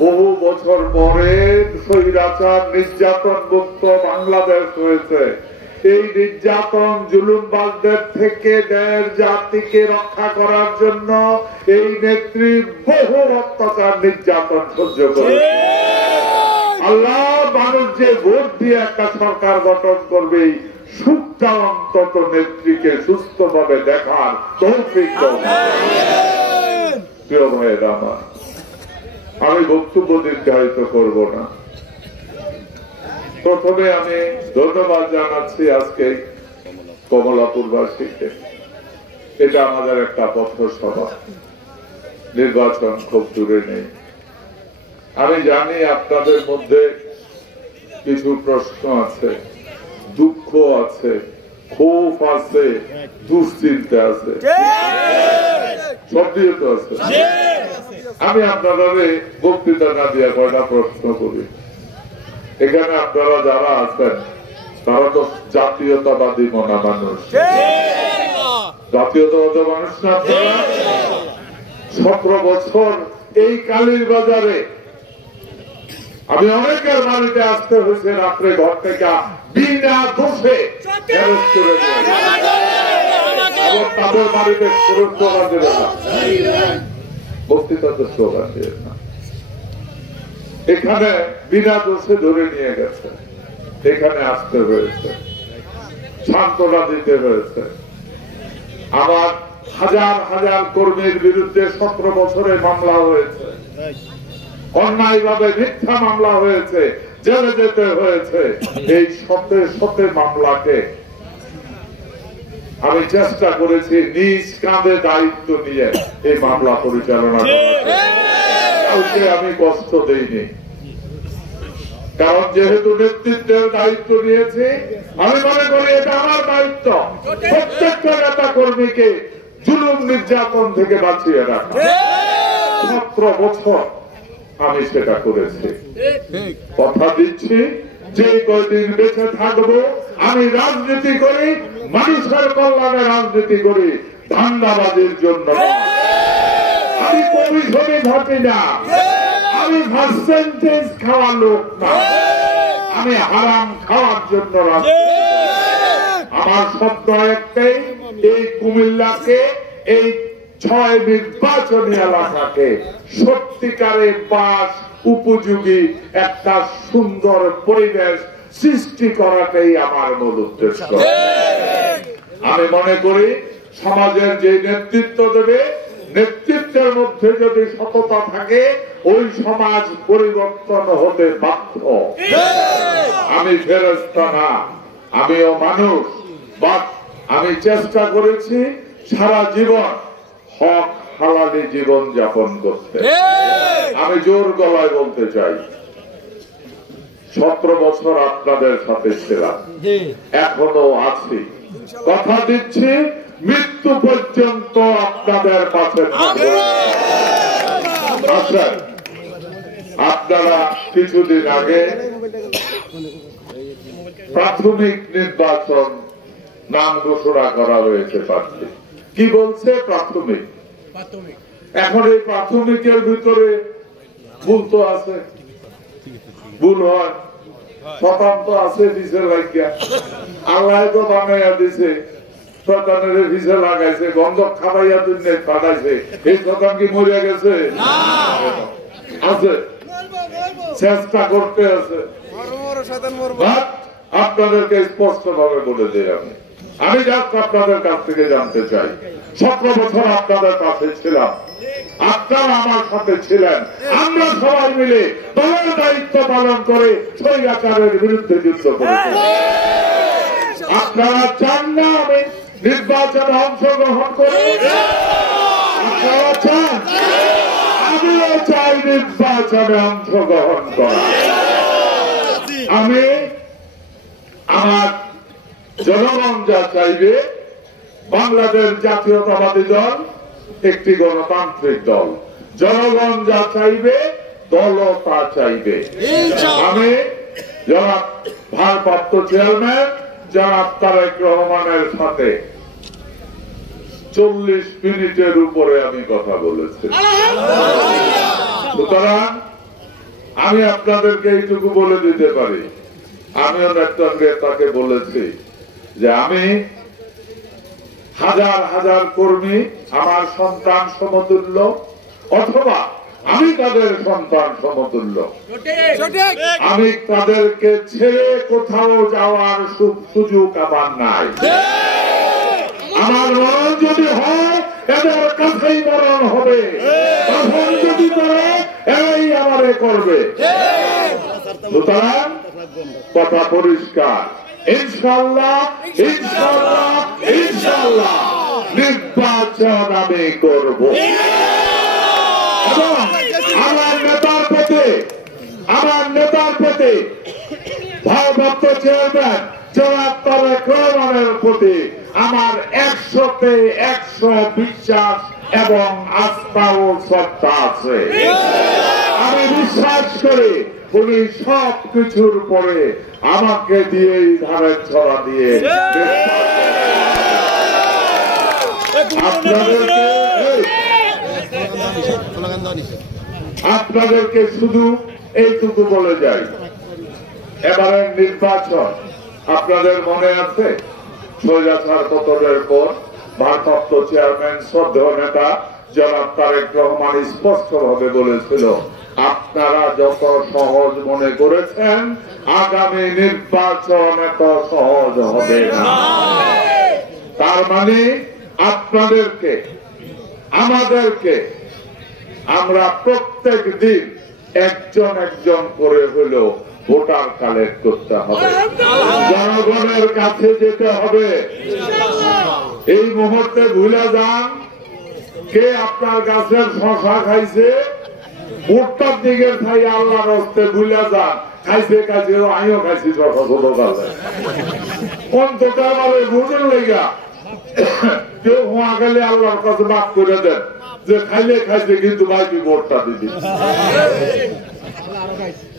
বহু বছর পরে স্বৈরাচার নির্যাতন মুক্ত বাংলাদেশ হয়েছে। এই নির্যাতন জুলুমবাজদের থেকে দেশ জাতিকে রক্ষা করার জন্য এই নেত্রী বহু অত্যাচার নির্যাতন সহ্য করেছে। আল্লাহ মানুষ যে ভোট দিয়ে একটা সরকার গঠন করবে, সুখটা অন্তত নেত্রীকে সুস্থভাবে দেখার তৌফিক দাও। প্রিয় ভাইয়েরা আমার, আমি বক্তব্য দীর্ঘায়িত করব না। প্রথমে আমি ধন্যবাদ জানাচ্ছি আজকে কমলাপুরবাসীকে। এটা আমাদের একটা পথসভা, নির্বাচন খুব দূরে নেই। আমি জানি আপনাদের মধ্যে কিছু প্রশ্ন আছে, দুঃখ আছে, ক্ষোভ আছে, দুশ্চিন্তা আছে, সব দিয়ে তো আছে। আমি আপনাদের বক্তৃতা না দিয়ে কয়টা প্রশ্ন করি। এখানে আপনারা যারা আছেন তারা তো জাতীয়তাবাদী মনা মানুষ, জাতীয়তাবাদী মানুষ না আপনারা? 17 বছর এই কালীর বাজারে আমি অনেকের বাড়িতে আসতে হয়েছে, রাত্রে ঘর থেকে বিনা দোষে তাদের বাড়িতে স্লোগান দেবে না, বক্তৃতাতে স্লোগান দেবে না। এখানে বিনা দোষে ধরে নিয়ে গেছে, এখানে আসতে হয়েছে, সান্ত্বনা দিতে হয়েছে। আমার হাজার হাজার কর্মীর বিরুদ্ধে 17 বছরে মামলা হয়েছে, অন্যায় ভাবে মিথ্যা মামলা হয়েছে, জেলে যেতে হয়েছে। এই শত মামলাকে আমি চেষ্টা করেছি নিজ কাঁধে দায়িত্ব নিয়ে এই মামলা পরিচালনা করার। কাউকে আমি কষ্ট দেইনি, কারণ যেহেতু নেতৃত্বের দায়িত্ব নিয়েছি, আমি মনে করি এটা আমার দায়িত্ব প্রত্যেকটা নেতা কর্মীকে জুলুম নির্যাতন থেকে বাঁচিয়ে রাখা। 17 বছর আমি সেটা করেছি। কথা দিচ্ছি, যে কয়দিন বেঁচে থাকবো আমি রাজনীতি করি, মানুষের কল্যাণে রাজনীতি করি, ধান্দাবাজির জন্য। আমি কমিশনে ঘটি না, আমি পার্সেন্টেজ খাওয়া লোক না, আমি হারাম খাওয়ার জন্য রাজনীতি। আমার শব্দ একটাই, এই কুমিল্লাকে, এই 6 নির্বাচনী এলাকাকে সত্যিকারে পাস উপযোগী একটা সুন্দর পরিবেশ সৃষ্টি করাটাই আমার মূল উদ্দেশ্য। আমি মনে করি সমাজের যে নেতৃত্ব দেবে, নেতৃত্বের মধ্যে যদি সততা থাকে, ওই সমাজ পরিবর্তন হতে বাধ্য। আমি ফেরেশতা না, আমিও মানুষ, বাট আমি চেষ্টা করেছি সারা জীবন হক হালালি জীবন যাপন করতে। আমি জোর গলায় বলতে চাই, 17 বছর আপনাদের সাথে ছিলাম, এখনো আছি। কথা দিচ্ছি মৃত্যু পর্যন্ত আপনাদের পাশে থাকবো। আচ্ছা, আপনারা কিছুদিন আগে প্রাথমিক নির্বাচন নাম ঘোষণা করা হয়েছে। প্রার্থী কি বলছে? প্রাথমিক। এখন এই প্রাথমিকের ভিতরে ভুল তো আছে, ভুল হয়, শতাংশ আছে ভিসে লাগিয়া। আল্লাহ তো বানাইয়া দিছে, শতানের ভিসে লাগাইছে, গন্ধ খাবাইয়া দুনিয়া পাঠাইছে। এই শতান কি মরিয়া গেছে? আছে, চেষ্টা করতে আছে। আপনাদেরকে স্পষ্ট ভাবে বলে দিই, আমি জাস্ট আপনাদের কাছ থেকে জানতে চাই, 17 বছর আপনাদের কাছে ছিলাম, আপনারা আমার সাথে ছিলেন, আমরা সবাই মিলে দলের দায়িত্ব পালন করে স্বৈরাচারের বিরুদ্ধে যুদ্ধ করেছি। আপনারা চান না আমি নির্বাচনে অংশগ্রহণ করি? আপনারা চান? আমিও চাই নির্বাচনে অংশগ্রহণ করা। আমি আমার জনগণ যা চাইবে, বাংলাদেশ জাতীয়তাবাদী দল একটি গণতান্ত্রিক দল, জনগণ যা চাইবে দলও তা চাইবে। আমি জনাব ভারপ্রাপ্ত চেয়ারম্যান জনাব তারেক রহমানের সাথে 40 মিনিটের উপরে আমি কথা বলেছি। সুতরাং আমি আপনাদেরকে এইটুকু বলে দিতে পারি, আমিও নেতার নেতাকে বলেছি যে আমি হাজার হাজার কর্মী আমার সন্তান সমতুল্য, অথবা আমি তাদের সন্তান সমতুল্য। আমি তাদেরকে ছেড়ে কোথাও যাওয়ার সুযোগ আমার নাই। আমার মরণ যদি হয় এদের কাছেই মরণ হবে, তখন যদি করে এই আমারে করবে। সুতরাং কথা পরিষ্কার, ইনশাআল্লাহ ইনশাআল্লাহ ইনশাআল্লাহ নির্বাচন আমি করব। এবং আমার নেতার প্রতি ভারপ্রাপ্ত চেয়ারম্যান জনাব তারেক রহমানের প্রতি আমার 100-তে 100 বিশ্বাস এবং আস্থা ও শ্রদ্ধা আছে। আমি বিশ্বাস করি উনি সব কিছুর পরে আমাকে দিয়ে ধারের ছড়া দিয়ে আপনাদেরকে শুধু এইটুকু বলে যাই, এবারের নির্বাচন আপনাদের মনে আছে স্বৈরাচার পতনের পর ভারপ্রাপ্ত চেয়ারম্যান শ্রদ্ধেয় নেতা জনাব তারেক রহমান স্পষ্ট ভাবে বলেছিল, আপনারা যত সহজ মনে করেছেন আগামী নির্বাচন এত সহজ হবে না। তার মানে আপনাদেরকে আমাদেরকে আমরা প্রত্যেক দিন একজন একজন করে হলেও ভোটার কালেক্ট করতে হবে, জনগণের কাছে যেতে হবে। এই মুহূর্তে ভুলে যান কে আপনার গাছের শশা খাইছে, ভোটটার দিকে খাই আল্লাহর হস্তে ভুলে যান খাইছে খাইছে, আমিও খাইছি শশা ছোট গাছে অন্তত আমাদের ভোটের লেগা কেউ হওয়া গেলে আল্লাহর কাছে মাফ করে দেন যে খাইলে খাইছে কিন্তু ভাইকে ভোটটা দিবি।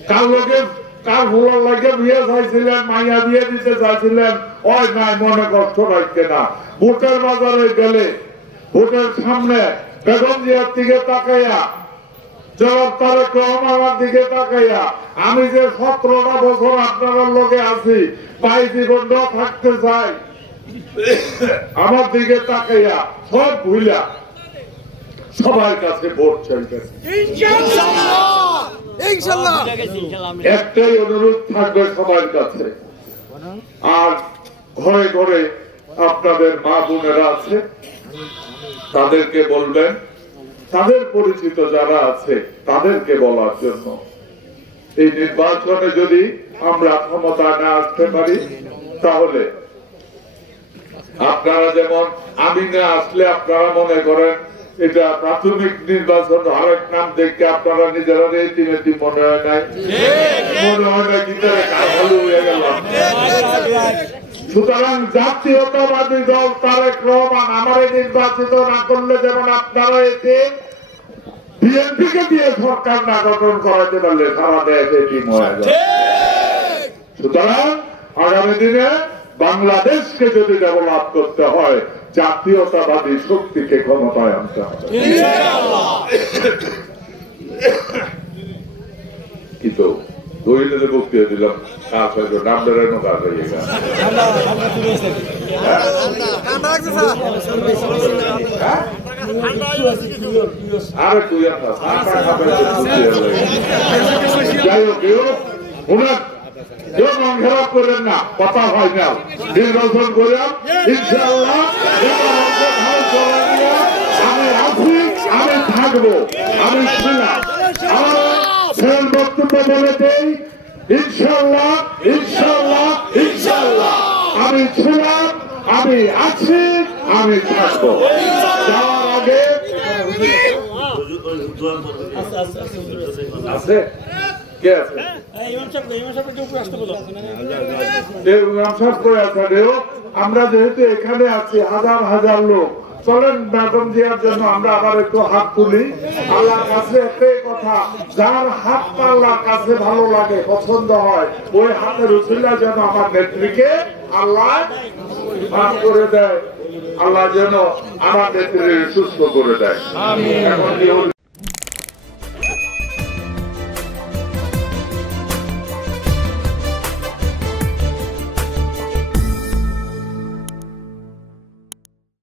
কার লোকে কার ভোলার লাগে বিয়ে চাইছিলেন, মাইয়া বিয়ে দিতে চাইছিলেন, ওই নাই মনে কষ্ট রাখবে না। ভোটের বাজারে গেলে ভোটের সামনে বেগম জিয়ার দিকে তাকাইয়া জনাব তারেক রহমানের দিকে তাকাইয়া আমি যে 17টা বছর আপনার লোকে আছি পাই জীবন থাকতে চাই, আমার দিকে তাকাইয়া সব ভুলা সবার কাছে ভোট চাইতেছে। একটাই অনুরোধ থাকবে সবার কাছে, আর ঘরে ঘরে আপনাদের মা বোনেরা আছে তাদেরকে বলবেন, তাদের পরিচিত যারা আছে তাদেরকে বলার জন্য এই নির্বাচনে যদি আমরা ক্ষমতা না আসতে পারি তাহলে আপনারা যেমন আমি না আসলে আপনারা মনে করেন এটা প্রাথমিক নির্বাচন, আরেক নাম দেখে আপনারা নিজেরা রীতিনীতি মনে হয় নাই, মনে হয় না গীতারে কাঠালু হয়ে গেলাম। সুতরাং জাতীয়তাবাদী দল তারেক রহমান আমারে নির্বাচিত না করলে যেমন আপনারা এতে বিএনপিকে দিয়ে সরকার না গঠন করাতে পারলে সারা দেশ এটি হয়ে যায়। সুতরাং আগামী দিনে বাংলাদেশকে যদি ডেভেলপ করতে হয় জাতীয়তাবাদী শক্তিকে ক্ষমতায় আনতে হবে। কিন্তু দৈনিক বক্তৃতা দিলাম কাজ হয়তো নাম বেড়ানো কাজ হয়ে গেল। আরে তুই যাই হোক মন খারাপ করেন না, কথা হয় না, নির্বাচন করলাম ইনশাআল্লাহ আমি আছি, আমি থাকবো, আমি ছিলাম। আমার ছেলের বক্তব্য বলে দেই ইনশাআল্লাহ ইনশাআল্লাহ ইনশাআল্লাহ আমি ছিলাম, আমি আছি, আমি থাকবো। যাওয়ার আগে আছে কে আছে আমরা যেহেতু এখানে আছি হাজার হাজার লোক, চলেন বেগম জিয়ার জন্য আমরা আবার একটু হাত তুলি। আল্লাহর কাছে একটাই কথা, যার হাতটা আল্লাহর কাছে ভালো লাগে পছন্দ হয় ওই হাতের উচিলা যেন আমার নেত্রীকে আল্লাহ মাফ করে দেয়, আল্লাহ যেন আমার নেত্রী সুস্থ করে দেয়। এখন